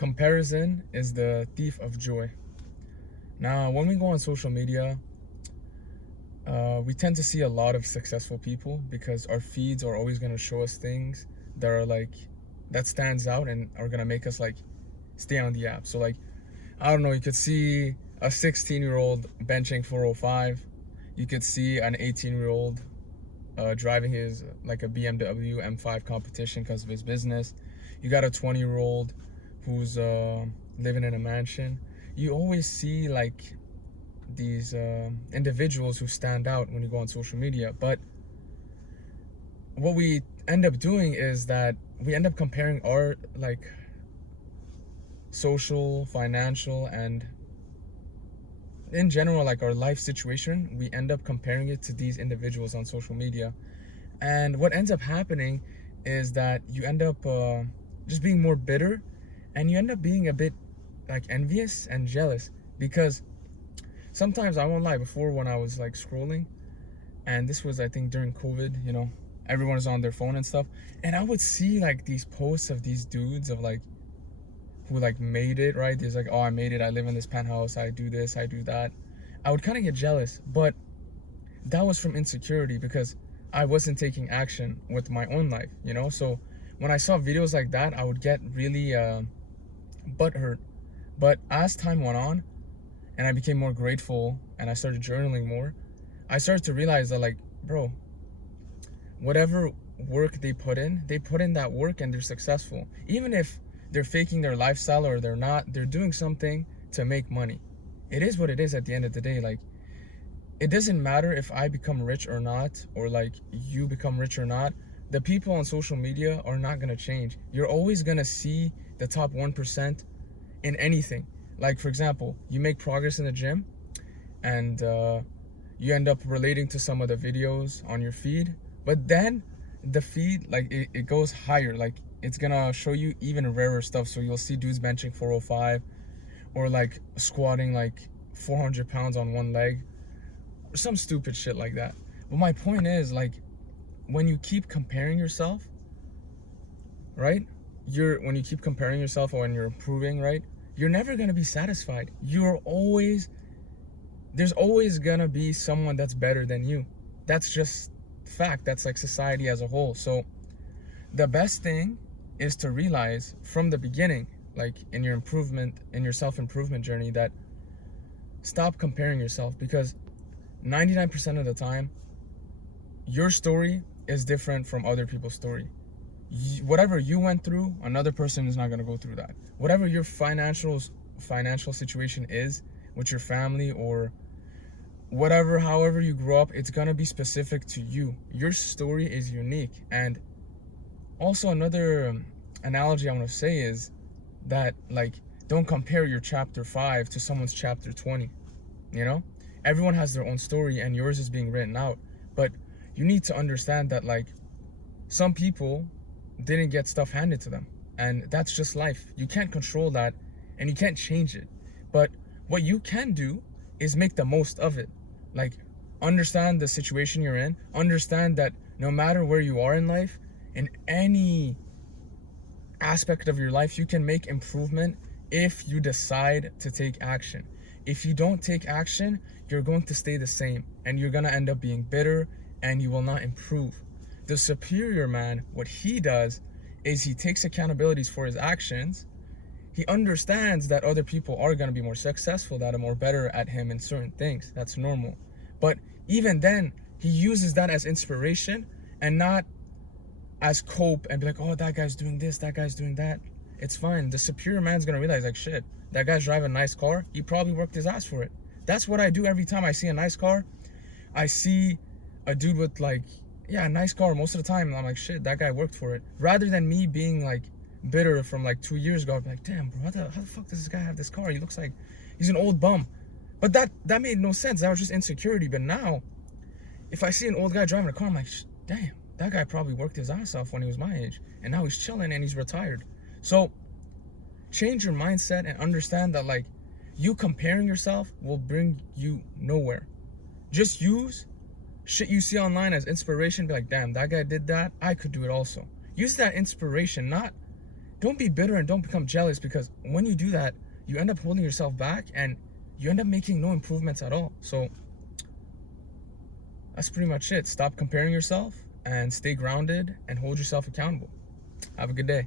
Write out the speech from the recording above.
Comparison is the thief of joy. Now, when we go on social media, we tend to see a lot of successful people because our feeds are always going to show us things that are like, that stands out and are going to make us like stay on the app. So like, I don't know, you could see a 16-year-old benching 405. You could see an 18-year-old driving his like a BMW M5 competition because of his business. You got a 20-year-old who's living in a mansion. You always see like these individuals who stand out when you go on social media. But what we end up doing is that we end up comparing our like social, financial, and in general, like our life situation, we end up comparing it to these individuals on social media. And what ends up happening is that you end up just being more bitter, and you end up being a bit like envious and jealous because sometimes, I won't lie, before when I was like scrolling, and this was I think during COVID, everyone is on their phone and stuff, and I would see like these posts of these dudes of like who like made it, right? There's like, oh, I made it, I live in this penthouse, I do this, I do that. I would kind of get jealous, but that was from insecurity because I wasn't taking action with my own life, So when I saw videos like that, I would get really butthurt. But as time went on and I became more grateful and I started journaling more, I started to realize that like, bro, whatever work they put in that work and they're successful. Even if they're faking their lifestyle or they're not, they're doing something to make money. It is what it is at the end of the day. Like, it doesn't matter if I become rich or not, or like you become rich or not. The people on social media are not gonna change. You're always gonna see the top 1% in anything. Like, for example, you make progress in the gym and you end up relating to some of the videos on your feed, but then the feed, like it goes higher. Like, it's gonna show you even rarer stuff. So you'll see dudes benching 405 or like squatting like 400 pounds on one leg or some stupid shit like that. But my point is, like, when you keep comparing yourself, right? When you keep comparing yourself or when you're improving, right? You're never gonna be satisfied. There's always gonna be someone that's better than you. That's just fact. That's like society as a whole. So the best thing is to realize from the beginning, like in your self-improvement journey, that stop comparing yourself, because 99% of the time your story is different from other people's story. Whatever you went through, another person is not going to go through that. Whatever your financial situation is with your family or whatever, however you grew up, it's going to be specific to you. Your story is unique. And also, another analogy I want to say is that, like, don't compare your chapter 5 to someone's chapter 20. Everyone has their own story and yours is being written out. But you need to understand that, like, some people didn't get stuff handed to them. And that's just life. You can't control that and you can't change it. But what you can do is make the most of it. Like, understand the situation you're in. Understand that no matter where you are in life, in any aspect of your life, you can make improvement if you decide to take action. If you don't take action, you're going to stay the same and you're going to end up being bitter and you will not improve. The superior man, what he does is he takes accountabilities for his actions. He understands that other people are going to be more successful, that are more better at him in certain things. That's normal. But even then, he uses that as inspiration and not as cope and be like, oh, that guy's doing this, that guy's doing that. It's fine. The superior man's gonna realize, like, shit, that guy's driving a nice car. He probably worked his ass for it. That's what I do every time I see a nice car. I see a dude with like, yeah, a nice car most of the time. I'm like, shit, that guy worked for it. Rather than me being like bitter from like 2 years ago, I'd be like, damn, bro, how the fuck does this guy have this car? He looks like he's an old bum. But that made no sense. That was just insecurity. But now, if I see an old guy driving a car, I'm like, damn, that guy probably worked his ass off when he was my age. And now he's chilling and he's retired. So change your mindset and understand that, like, you comparing yourself will bring you nowhere. Just use shit you see online as inspiration. Be like, damn, that guy did that. I could do it also. Use that inspiration, not don't be bitter and don't become jealous, because when you do that, you end up holding yourself back and you end up making no improvements at all. So that's pretty much it. Stop comparing yourself and stay grounded and hold yourself accountable. Have a good day.